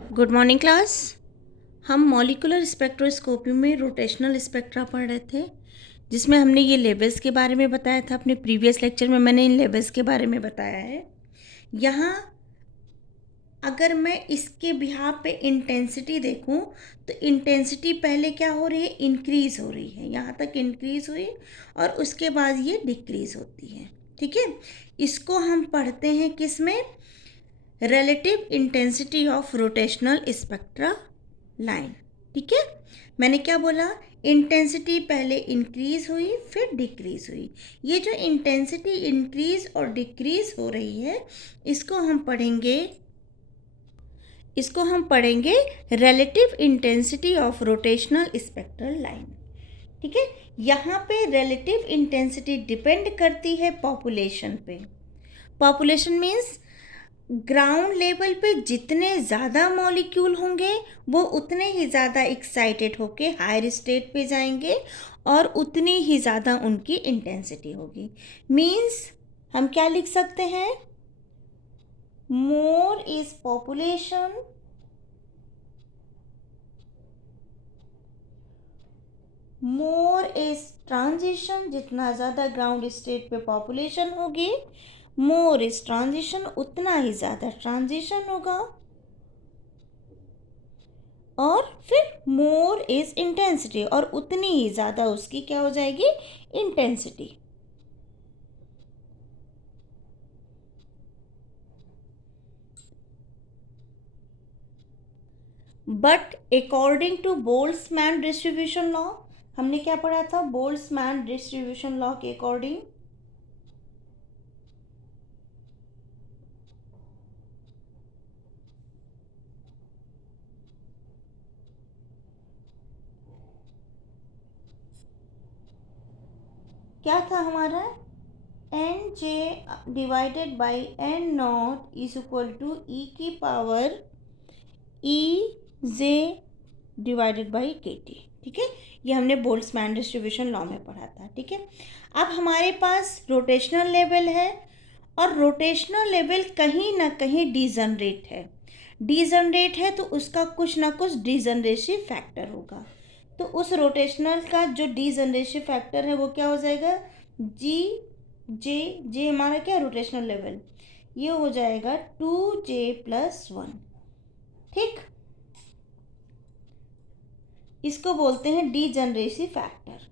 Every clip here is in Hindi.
Good morning class. हम मॉलिक्यूलर स्पेक्ट्रोस्कोपी में रोटेशनल स्पेक्ट्रा पढ़ रहे थे, जिसमें हमने ये लेवल्स के बारे में बताया था। अपने प्रीवियस लेक्चर में मैंने इन लेवल्स के बारे में बताया है। यहाँ अगर मैं इसके बिहाफ पे इंटेंसिटी देखूं तो इंटेंसिटी पहले क्या हो रही है, इंक्रीज हो रही है। यहाँ तक इंक्रीज हुई और उसके बाद ये डिक्रीज होती है। ठीक है, इसको हम पढ़ते हैं किस में, relative intensity of rotational spectra line. ठीक है, मैंने क्या बोला, इंटेंसिटी पहले इंक्रीज हुई फिर डिक्रीज हुई। ये जो इंटेंसिटी इंक्रीज और डिक्रीज हो रही है इसको हम पढ़ेंगे relative intensity of rotational spectral line. ठीक है, यहाँ पे रिलेटिव इंटेंसिटी डिपेंड करती है पॉपुलेशन पे। पॉपुलेशन मीन्स ग्राउंड लेवल पे जितने ज़्यादा मॉलिक्यूल होंगे वो उतने ही ज़्यादा एक्साइटेड होके हायर स्टेट पे जाएंगे और उतनी ही ज़्यादा उनकी इंटेंसिटी होगी। मीन्स हम क्या लिख सकते हैं, more is population, more is transition. जितना ज़्यादा ग्राउंड स्टेट पे पॉपुलेशन होगी, मोर इज ट्रांजिशन, उतना ही ज़्यादा ट्रांजिशन होगा। और फिर मोर इज इंटेंसिटी, और उतनी ही ज़्यादा उसकी क्या हो जाएगी, intensity. But according to Boltzmann distribution law, हमने क्या पढ़ा था, बोल्ट्जमैन डिस्ट्रीब्यूशन लॉ के अकॉर्डिंग क्या था हमारा, N J divided by N naught is equal to E की power E J divided by K T. ठीक है, ये हमने बोल्ट्जमैन डिस्ट्रीब्यूशन लॉ में पढ़ा था। ठीक है, अब हमारे पास रोटेशनल लेवल है और रोटेशनल लेवल कहीं ना कहीं डिजनरेट है। डिजनरेट है तो उसका कुछ ना कुछ डिजनरेसिव फैक्टर होगा। तो उस रोटेशनल का जो डिजनरेसिव फैक्टर है वो क्या हो जाएगा, जी जे, जे हमारा क्या रोटेशनल लेवल, ये हो जाएगा 2J+1। ठीक, इसको बोलते हैं डिजनरेसिव फैक्टर।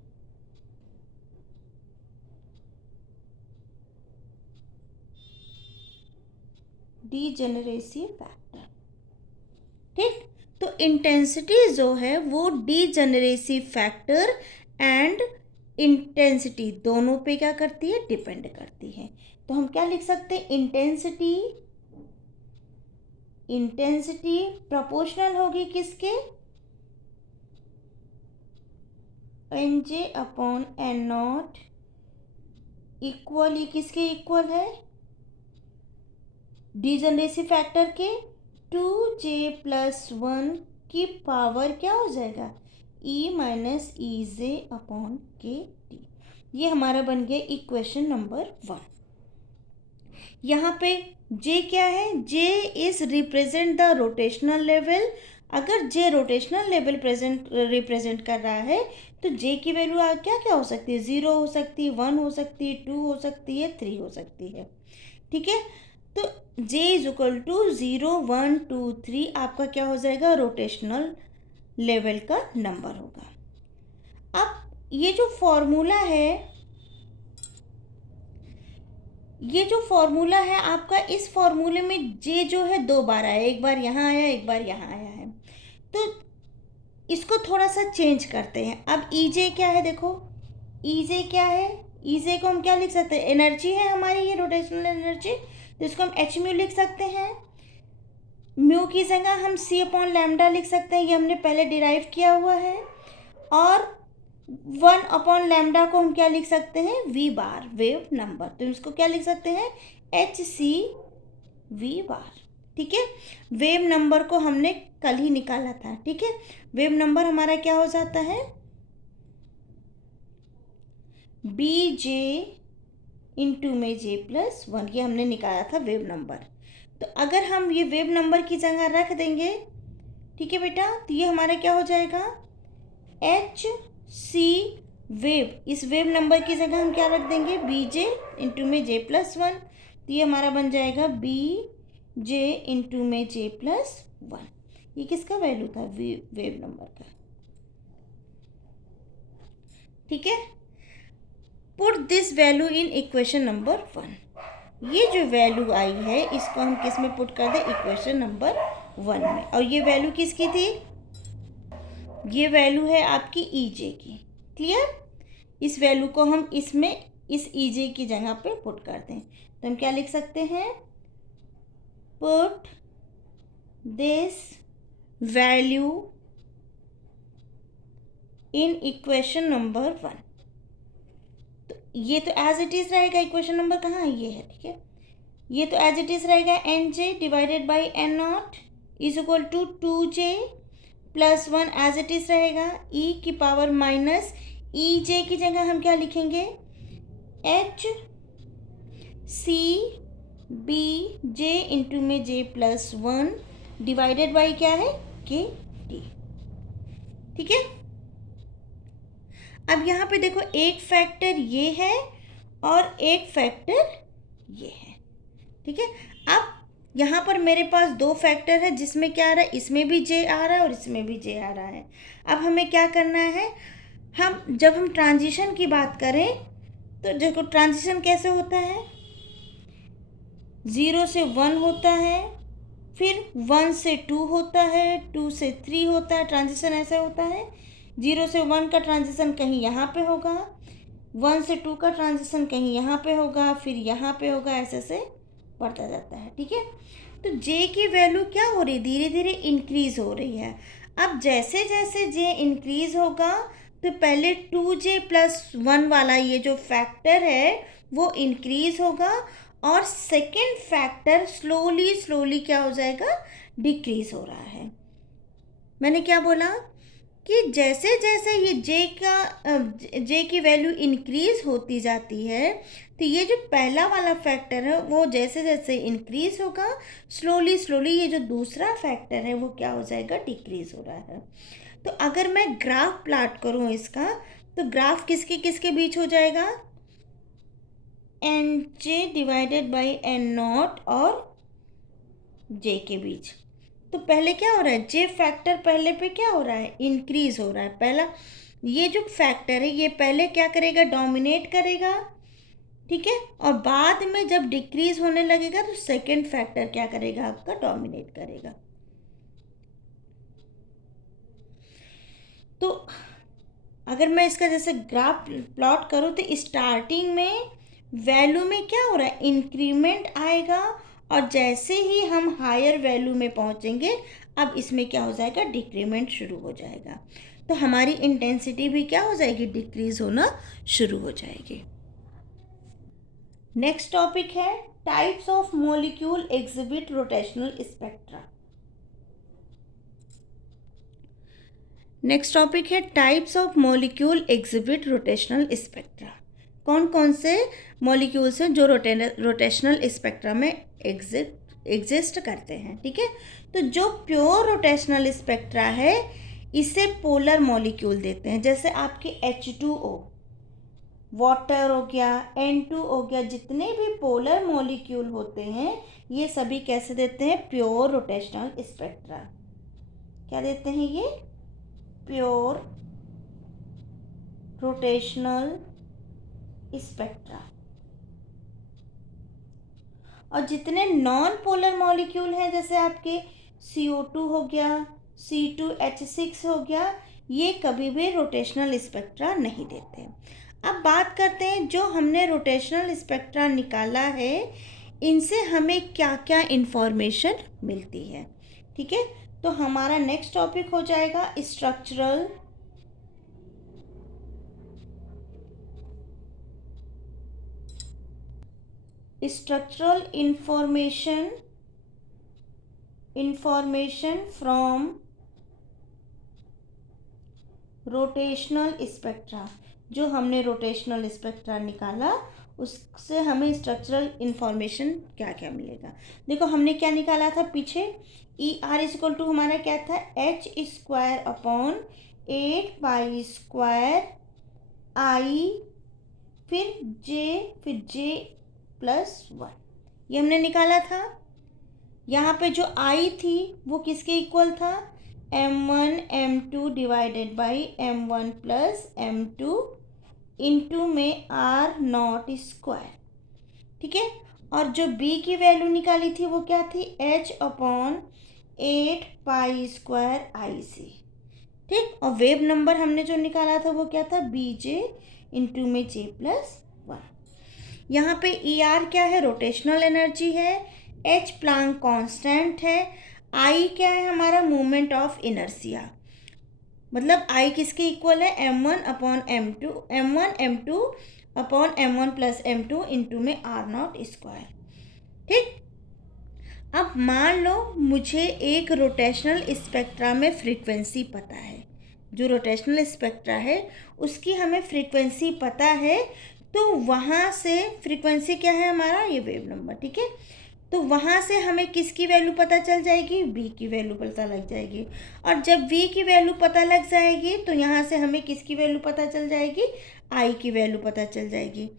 डिजनरेसिव फैक्टर। ठीक, तो इंटेंसिटी जो है वो डिजनरेसिव फैक्टर एंड इंटेंसिटी दोनों पे क्या करती है, डिपेंड करती है। तो हम क्या लिख सकते हैं, इंटेंसिटी, इंटेंसिटी प्रोपोर्शनल होगी किसके, n j upon n naught, equal, ये किसके इक्वल है, डिजनरेसिव फैक्टर के 2J+1 की पावर क्या हो जाएगा, E माइनस ई जे अपॉन के टी। ये हमारा बन गया इक्वेशन नंबर 1। यहाँ पे J क्या है, J is represent the rotational level. अगर J रोटेशनल लेवल रिप्रेजेंट कर रहा है तो J की वैल्यू क्या क्या हो सकती है, 0 हो सकती है, 1 हो सकती है, 2 हो सकती है, 3 हो सकती है। ठीक है, तो J इज इक्वल टू 0, 1, 2, 3 आपका क्या हो जाएगा, रोटेशनल लेवल का नंबर होगा। अब ये जो फॉर्मूला है, ये जो फॉर्मूला है आपका, इस फॉर्मूले में J जो है 2 बार आया, एक बार यहाँ आया, एक बार यहाँ आया है। तो इसको थोड़ा सा चेंज करते हैं। अब EJ क्या है, देखो EJ क्या है, EJ को हम क्या लिख सकते हैं, एनर्जी है हमारी, ये रोटेशनल एनर्जी, तो इसको हम h म्यू लिख सकते हैं। म्यू की जगह हम C अपॉन लैम्डा लिख सकते हैं, ये हमने पहले डिराइव किया हुआ है। और 1 अपॉन लैम्डा को हम क्या लिख सकते हैं, V बार, वेव नंबर, तो इसको क्या लिख सकते हैं, HCV बार। ठीक है, वेव नंबर को हमने कल ही निकाला था। ठीक है, वेव नंबर हमारा क्या हो जाता है, BJ इंटू में J+1, ये हमने निकाला था वेव नंबर। तो अगर हम ये वेव नंबर की जगह रख देंगे ठीक है बेटा, तो ये हमारा क्या हो जाएगा, एच सी वेव। इस वेव नंबर की जगह हम क्या रख देंगे, बी जे इंटू में जे प्लस वन। तो ये हमारा बन जाएगा बी जे इंटू में जे प्लस वन। ये किसका वैल्यू था, वेव नंबर का। ठीक है, put this value in equation number one. ये जो वैल्यू आई है इसको हम किस में पुट कर दें, इक्वेशन नंबर वन में। और ये वैल्यू किसकी थी, ये वैल्यू है आपकी ई जे की। क्लियर, इस वैल्यू को हम इसमें इस ई जे की जगह पे पुट कर दें, तो हम क्या लिख सकते हैं, put this value in equation number one. तो ये तो एज इट इज रहेगा, इक्वेशन नंबर कहाँ है, ये है। ठीक है, ये तो एज इट इज रहेगा, n J divided by N naught is equal to 2j plus one as it is रहेगा। ई की पावर माइनस ई जे की जगह हम क्या लिखेंगे, h c b j into में j plus one divided by क्या है, के डी। ठीक है, अब यहाँ पे देखो एक फैक्टर ये है और एक फैक्टर ये है। ठीक है, अब यहाँ पर मेरे पास दो फैक्टर है जिसमें क्या आ रहा है, इसमें भी जे आ रहा है और इसमें भी जे आ रहा है। अब हमें क्या करना है, जब हम ट्रांजिशन की बात करें तो देखो ट्रांजिशन कैसे होता है, 0 से 1 होता है, फिर 1 से 2 होता है, 2 से 3 होता है। ट्रांजिशन ऐसा होता है, 0 से 1 का ट्रांजिशन कहीं यहाँ पे होगा, 1 से 2 का ट्रांजिशन कहीं यहाँ पे होगा, फिर यहाँ पे होगा, ऐसे से बढ़ता जाता है। ठीक है, तो जे की वैल्यू क्या हो रही है, धीरे धीरे इंक्रीज हो रही है। अब जैसे जैसे जे इंक्रीज होगा तो पहले 2j प्लस वन वाला ये जो फैक्टर है वो इंक्रीज होगा और सेकेंड फैक्टर स्लोली स्लोली क्या हो जाएगा, डिक्रीज हो रहा है। मैंने क्या बोला कि जैसे जैसे ये जे की वैल्यू इंक्रीज होती जाती है तो ये जो पहला वाला फैक्टर है वो जैसे जैसे इंक्रीज होगा, स्लोली स्लोली ये जो दूसरा फैक्टर है वो क्या हो जाएगा, डिक्रीज हो रहा है। तो अगर मैं ग्राफ प्लॉट करूँ इसका, तो ग्राफ किसके किसके बीच हो जाएगा, n J divided by N naught और जे के बीच। तो पहले क्या हो रहा है, जे फैक्टर पहले पे क्या हो रहा है, इंक्रीज हो रहा है। पहला ये जो फैक्टर है ये पहले क्या करेगा, डोमिनेट करेगा। ठीक है, और बाद में जब डिक्रीज होने लगेगा तो सेकंड फैक्टर क्या करेगा, आपका डोमिनेट करेगा। तो अगर मैं इसका जैसे ग्राफ प्लॉट करूँ तो स्टार्टिंग में वैल्यू में क्या हो रहा है, इंक्रीमेंट आएगा और जैसे ही हम हायर वैल्यू में पहुंचेंगे अब इसमें क्या हो जाएगा, डिक्रीमेंट शुरू हो जाएगा। तो हमारी इंटेंसिटी भी क्या हो जाएगी, डिक्रीज होना शुरू हो जाएगी। नेक्स्ट टॉपिक है types of molecule exhibit rotational spectra. Next topic है types of molecule exhibit rotational spectra. कौन कौन से मॉलिक्यूल्स हैं जो रोटेशनल स्पेक्ट्रा में एग्जिस्ट करते हैं। ठीक है, तो जो प्योर रोटेशनल स्पेक्ट्रा है इसे पोलर मॉलिक्यूल देते हैं, जैसे आपके H2O, वाटर हो गया, N2 हो गया, जितने भी पोलर मॉलिक्यूल होते हैं ये सभी कैसे देते हैं, प्योर रोटेशनल स्पेक्ट्रा। क्या देते हैं ये, प्योर रोटेशनल स्पेक्ट्रा। और जितने नॉन पोलर मॉलिक्यूल हैं जैसे आपके CO2 हो गया, C2H6 हो गया, ये कभी भी रोटेशनल स्पेक्ट्रा नहीं देते। अब बात करते हैं जो हमने रोटेशनल स्पेक्ट्रा निकाला है इनसे हमें क्या क्या इन्फॉर्मेशन मिलती है। ठीक है, तो हमारा नेक्स्ट टॉपिक हो जाएगा structural information from rotational spectra. जो हमने रोटेशनल स्पेक्ट्रा निकाला उससे हमें स्ट्रक्चरल इंफॉर्मेशन क्या क्या मिलेगा। देखो हमने क्या निकाला था पीछे, E R is equal to हमारा क्या था, H square upon 8 pi square I फिर जे +1, ये हमने निकाला था। यहाँ पे जो आई थी वो किसके इक्वल था, m1 m2 divided by m1 plus m2 into में r0 स्क्वायर, ठीक है। और जो b की वैल्यू निकाली थी वो क्या थी, h अपॉन 8 पाई स्क्वायर आई, ठीक। और वेव नंबर हमने जो निकाला था वो क्या था, bj इंटू में j+1। यहाँ पे ई आर क्या है, रोटेशनल एनर्जी है, एच प्लांक कांस्टेंट है, आई क्या है हमारा, मोमेंट ऑफ इनर्शिया, मतलब आई किसके इक्वल है, m1 upon m2, m1 m2 upon m1 plus m2 into में r0 स्क्वायर, ठीक। अब मान लो मुझे एक रोटेशनल स्पेक्ट्रा में फ्रीक्वेंसी पता है, जो रोटेशनल स्पेक्ट्रा है उसकी हमें फ्रीक्वेंसी पता है, तो वहाँ से फ्रीक्वेंसी क्या है हमारा, ये वेव नंबर, ठीक है। तो वहाँ से हमें किसकी वैल्यू पता चल जाएगी, v की वैल्यू पता लग जाएगी। और जब v की वैल्यू पता लग जाएगी तो यहाँ से हमें किसकी वैल्यू पता चल जाएगी, i की वैल्यू पता चल जाएगी।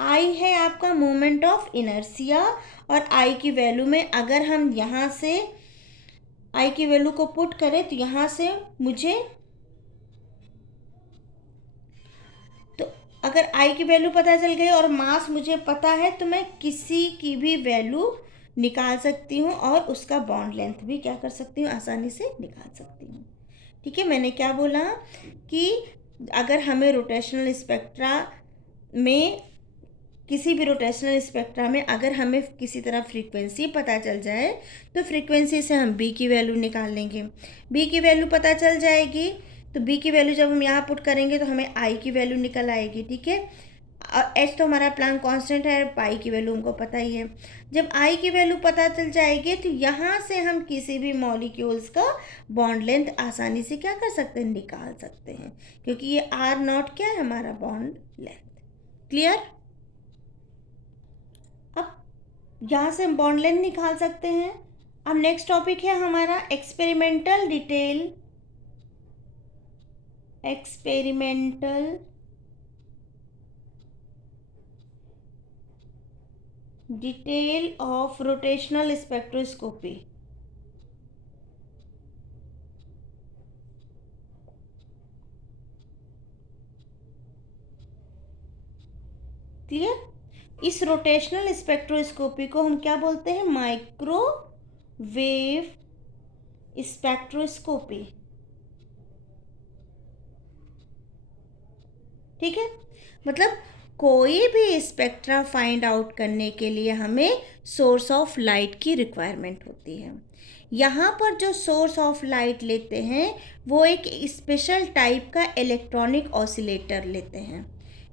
i है आपका मोमेंट ऑफ इनर्शिया, और i की वैल्यू में अगर हम यहाँ से i की वैल्यू को पुट करें तो यहाँ से मुझे, तो अगर i की वैल्यू पता चल गई और मास मुझे पता है तो मैं किसी की भी वैल्यू निकाल सकती हूँ और उसका बॉन्ड लेंथ भी क्या कर सकती हूँ, आसानी से निकाल सकती हूँ, ठीक है। मैंने क्या बोला कि अगर हमें रोटेशनल स्पेक्ट्रा में, किसी भी रोटेशनल स्पेक्ट्रा में अगर हमें किसी तरह फ्रीक्वेंसी पता चल जाए तो फ्रीक्वेंसी से हम बी की वैल्यू निकाल लेंगे। बी की वैल्यू पता चल जाएगी तो बी की वैल्यू जब हम यहाँ पुट करेंगे तो हमें आई की वैल्यू निकल आएगी, ठीक है। और एच तो हमारा प्लांक कांस्टेंट है, पाई की वैल्यू हमको पता ही है। जब आई की वैल्यू पता चल जाएगी तो यहाँ से हम किसी भी मॉलिक्यूल्स का बॉन्ड लेंथ आसानी से क्या कर सकते हैं, निकाल सकते हैं, क्योंकि ये r0 क्या है हमारा बॉन्ड लेंथ। क्लियर। अब यहाँ से हम बॉन्ड लेंथ निकाल सकते हैं। अब नेक्स्ट टॉपिक है हमारा experimental detail of rotational spectroscopy. Clear. इस रोटेशनल स्पेक्ट्रोस्कोपी को हम क्या बोलते हैं, माइक्रोवेव स्पेक्ट्रोस्कोपी, ठीक है। मतलब कोई भी स्पेक्ट्रा फाइंड आउट करने के लिए हमें सोर्स ऑफ लाइट की रिक्वायरमेंट होती है। यहाँ पर जो सोर्स ऑफ लाइट लेते हैं वो एक स्पेशल टाइप का इलेक्ट्रॉनिक ऑसिलेटर लेते हैं,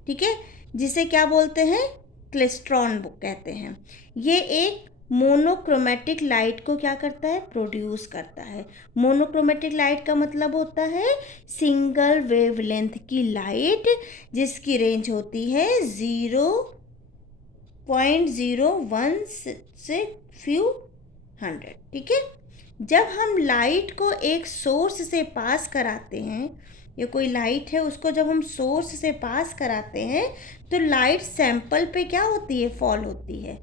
ठीक है, जिसे क्या बोलते हैं, क्लेस्ट्रॉन कहते हैं। ये एक मोनोक्रोमेटिक लाइट को क्या करता है, प्रोड्यूस करता है। मोनोक्रोमेटिक लाइट का मतलब होता है सिंगल वेवलेंथ की लाइट जिसकी रेंज होती है 0.01 से फ्यू हंड्रेड, ठीक है। जब हम लाइट को एक सोर्स से पास कराते हैं, या कोई लाइट है उसको जब हम सोर्स से पास कराते हैं तो लाइट सैंपल पे क्या होती है, फॉल होती है।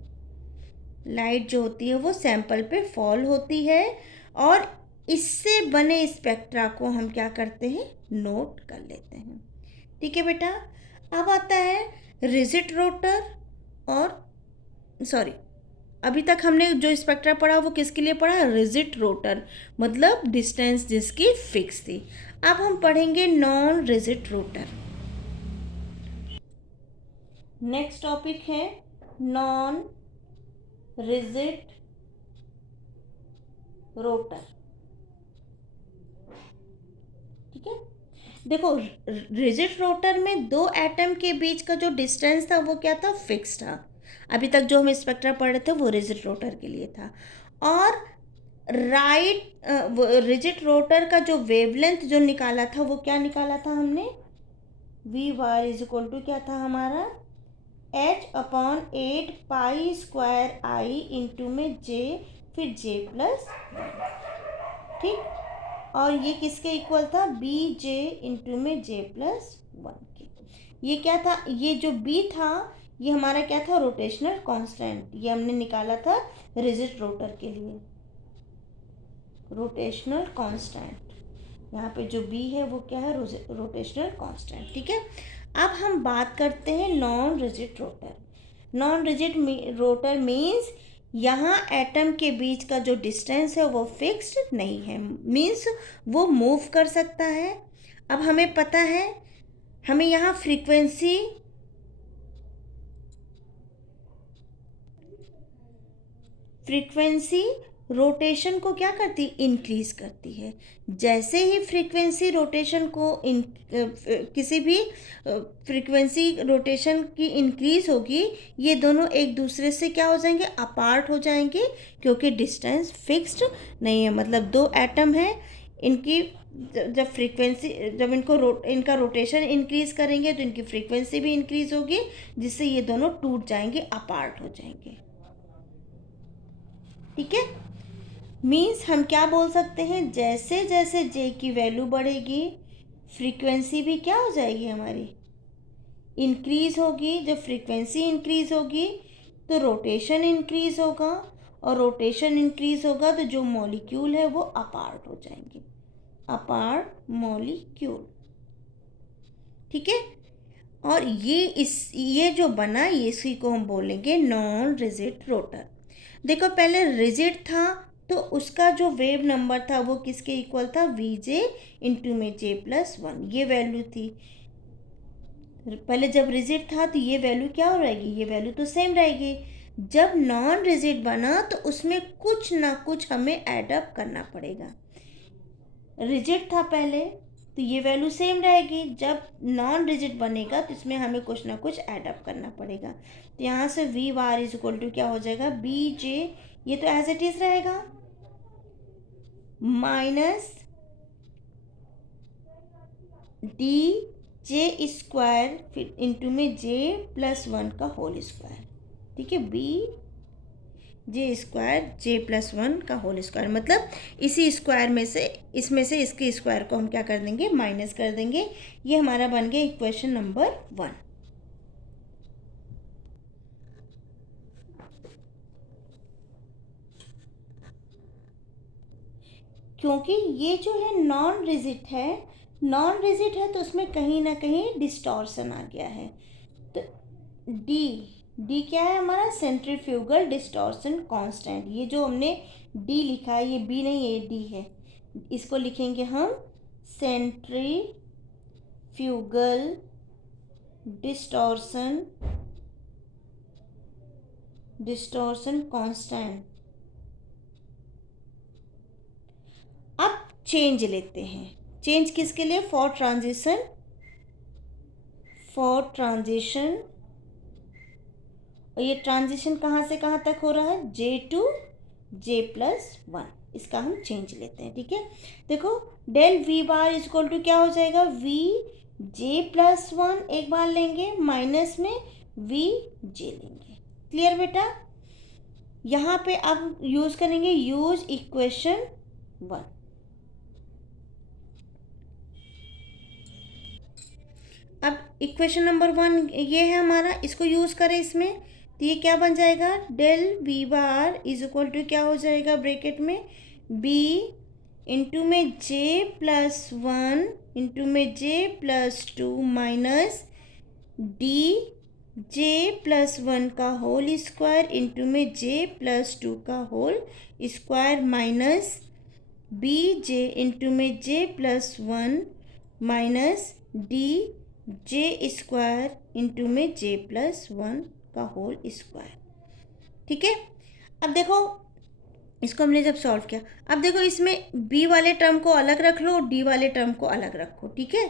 लाइट जो होती है वो सैंपल पे फॉल होती है और इससे बने स्पेक्ट्रा को हम क्या करते हैं, नोट कर लेते हैं, ठीक है बेटा। अब आता है रिजिड रोटर, और सॉरी अभी तक हमने जो स्पेक्ट्रा पढ़ा वो किसके लिए पढ़ा, रिजिड रोटर, मतलब डिस्टेंस जिसकी फिक्स थी। अब हम पढ़ेंगे non rigid rotor. Next topic है नॉन रिजिड रोटर, ठीक है। देखो रिजिड रोटर में दो एटम के बीच का जो डिस्टेंस था वो क्या था, फिक्स था। अभी तक जो हम स्पेक्ट्रा पढ़ रहे थे वो रिजिड रोटर के लिए था। और रिजिड रोटर का जो वेवलेंथ जो निकाला था वो क्या निकाला था हमने, v bar is equal to क्या था हमारा, h/8 पाई² इंटू में j, फिर j+1, ठीक। और ये किसके इक्वल था? bj इंटू में j+1 के। ये क्या था? ये जो b था ये हमारा क्या था? Rotational constant. ये हमने निकाला था रिजिड रोटर के लिए, रोटेशनल कांस्टेंट। यहाँ पे जो b है वो क्या है? रोटेशनल कांस्टेंट, ठीक है। अब हम बात करते हैं non rigid rotor. Non rigid rotor means यहाँ एटम के बीच का जो डिस्टेंस है वो फिक्स्ड नहीं है, मीन्स वो मूव कर सकता है। अब हमें पता है, हमें यहाँ फ्रीक्वेंसी रोटेशन को क्या करती? इंक्रीज करती है। जैसे ही फ्रीक्वेंसी रोटेशन को किसी भी फ्रीक्वेंसी रोटेशन की इंक्रीज होगी, ये दोनों एक दूसरे से क्या हो जाएंगे? अपार्ट हो जाएंगे, क्योंकि डिस्टेंस फिक्स्ड नहीं है। मतलब दो एटम हैं, इनकी जब इनका रोटेशन इंक्रीज करेंगे तो इनकी फ्रीक्वेंसी भी इंक्रीज होगी, जिससे ये दोनों टूट जाएंगे, अपार्ट हो जाएंगे, ठीक है। मीन्स हम क्या बोल सकते हैं? जैसे जैसे जे की वैल्यू बढ़ेगी, फ्रीक्वेंसी भी क्या हो जाएगी? हमारी इंक्रीज होगी। जब फ्रीक्वेंसी इंक्रीज होगी तो रोटेशन इंक्रीज होगा, और रोटेशन इंक्रीज होगा तो जो मॉलिक्यूल है वो अपार्ट हो जाएंगे, अपार्ट मॉलिक्यूल, ठीक है। और ये जो बना, इसी को हम बोलेंगे नॉन रिजिड रोटर। देखो पहले रिजिड था तो उसका जो वेव नंबर था वो किसके इक्वल था? वीजे इंटू में j+1, ये वैल्यू थी। पहले जब रिजिड था तो ये वैल्यू क्या हो रहेगी? ये वैल्यू तो सेम रहेगी। जब नॉन रिजिड बना तो उसमें कुछ ना कुछ हमें एडअप करना पड़ेगा। रिजिड था पहले तो ये वैल्यू सेम रहेगी, जब नॉन रिजिड बनेगा तो इसमें हमें कुछ ना कुछ एडअप करना पड़ेगा। तो यहाँ से v bar is equal to क्या हो जाएगा? बी जे, ये तो एज इट इज रहेगा, माइनस डी जे स्क्वायर फिर इंटू में j+1 का होल स्क्वायर, ठीक है। बी जे स्क्वायर j+1 का होल स्क्वायर, मतलब इसी स्क्वायर में से, इसमें से इसके स्क्वायर को हम क्या कर देंगे? माइनस कर देंगे। ये हमारा बन गया इक्वेशन नंबर 1। क्योंकि ये जो है नॉन रिजिड है तो उसमें कहीं ना कहीं डिस्टॉर्शन आ गया है। तो डी क्या है हमारा? Centrifugal distortion constant. ये जो हमने डी लिखा है ये बी नहीं है, ये डी है। इसको लिखेंगे हम सेंट्रीफ्यूगल डिस्टॉर्शन कांस्टेंट। अब चेंज लेते हैं। चेंज किसके लिए? For transition. और ये ट्रांजिशन कहाँ से कहाँ तक हो रहा है? J to J+1। इसका हम चेंज लेते हैं, ठीक है। देखो del v bar is equal to क्या हो जाएगा? Vj+1 एक बार लेंगे, माइनस में Vj लेंगे। क्लियर बेटा? यहाँ पे अब यूज करेंगे इक्वेशन 1। अब इक्वेशन नंबर 1 ये है हमारा, इसको यूज करें इसमें, तो ये क्या बन जाएगा? Del v bar is equal to क्या हो जाएगा? ब्रैकेट में बी इंटू में j+1 इंटू में j+2 माइनस डी j+1 का होल स्क्वायर इंटू में j+2 का whole square minus b j into में j+1 minus D j² into में j+1 का होल स्क्वायर, ठीक है। अब देखो इसको हमने जब सॉल्व किया, अब देखो इसमें b वाले टर्म को अलग रख लो, d वाले टर्म को अलग रखो, ठीक है।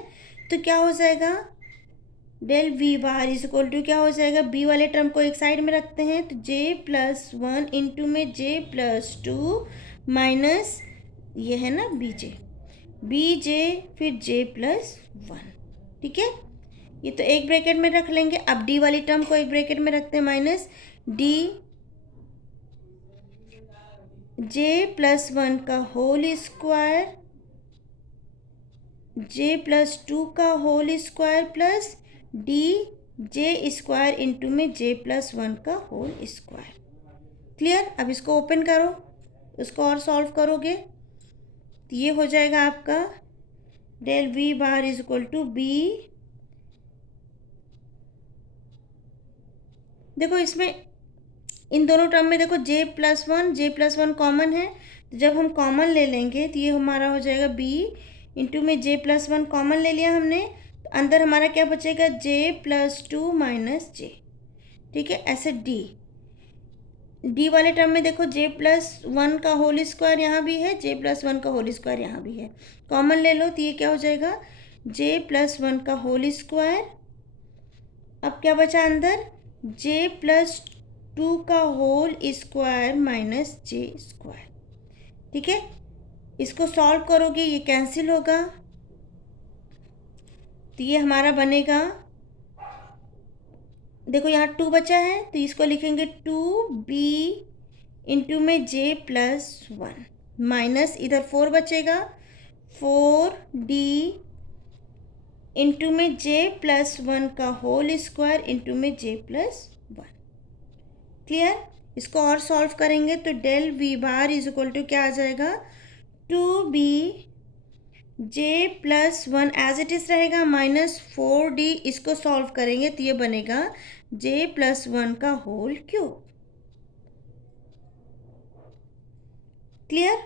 तो क्या हो जाएगा? Del v bar is equal to क्या हो जाएगा? b वाले टर्म को एक साइड में रखते हैं, तो j+1 इंटू में j+2 माइनस ये है ना bj फिर j+1, ठीक है। ये तो एक ब्रैकेट में रख लेंगे। अब डी वाली टर्म को एक ब्रैकेट में रखते हैं, माइनस डी जे प्लस 1 का होल स्क्वायर जे प्लस 2 का whole square plus d j square into में जे प्लस 1 का होल स्क्वायर। क्लियर? अब इसको ओपन करो, उसको और सॉल्व करोगे तो ये हो जाएगा आपका del v bar is equal to b. देखो इसमें इन दोनों टर्म में देखो जे प्लस वन कॉमन है, तो जब हम कॉमन ले लेंगे तो ये हमारा हो जाएगा बी इंटू में जे प्लस 1 कॉमन ले लिया हमने, तो अंदर हमारा क्या बचेगा जे प्लस 2 माइनस जे। ठीक है, ऐसे डी वाले टर्म में देखो जे प्लस 1 का होल स्क्वायर यहाँ भी है, जे प्लस 1 का होल स्क्वायर यहाँ भी है, कॉमन ले लो तो ये क्या हो जाएगा जे प्लस 1 का होल स्क्वायर। अब क्या बचा अंदर, जे प्लस 2 का whole square minus j square. ठीक है, इसको सॉल्व करोगे ये कैंसिल होगा, तो ये हमारा बनेगा, देखो यहाँ 2 बचा है तो इसको लिखेंगे 2b इंटू में जे प्लस 1 माइनस इधर 4 बचेगा 4d इंटू में जे प्लस 1 का होल स्क्वायर इंटू में जे प्लस 1। क्लियर? इसको और सॉल्व करेंगे तो del v bar is equal to क्या आ जाएगा 2b j plus 1 as it is रहेगा माइनस 4d, इसको सॉल्व करेंगे तो ये बनेगा जे प्लस 1 का होल क्यूब। क्लियर?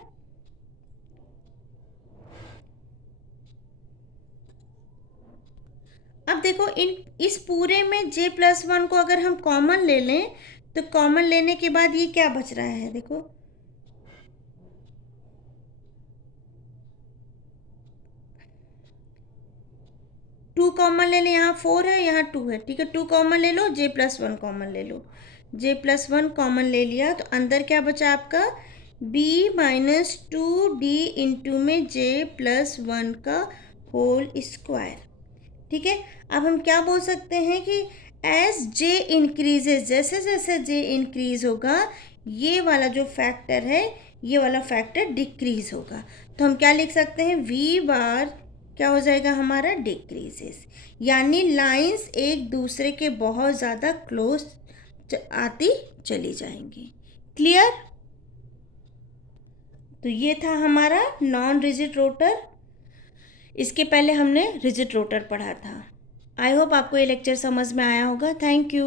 अब देखो इस पूरे में जे प्लस 1 को अगर हम कॉमन ले लें तो कॉमन लेने के बाद ये क्या बच रहा है, देखो 2 कॉमन ले लें, यहाँ 4 है यहाँ 2 है। ठीक है, 2 कॉमन ले लो, जे प्लस 1 कॉमन ले लो, जे प्लस 1 कॉमन ले लिया तो अंदर क्या बचा आपका b माइनस 2d इंटू में जे प्लस 1 का होल स्क्वायर। ठीक है, अब हम क्या बोल सकते हैं कि एज जे इंक्रीजेज, जैसे जैसे जे इंक्रीज होगा ये वाला जो फैक्टर है ये वाला फैक्टर डिक्रीज होगा, तो हम क्या लिख सकते हैं वी बार क्या हो जाएगा हमारा डिक्रीजेस, यानी लाइंस एक दूसरे के बहुत ज़्यादा क्लोज आती चली जाएंगी। क्लियर? तो ये था हमारा नॉन रिजिड रोटर, इसके पहले हमने रिजिड रोटर पढ़ा था। आई होप आपको ये लेक्चर समझ में आया होगा। Thank you.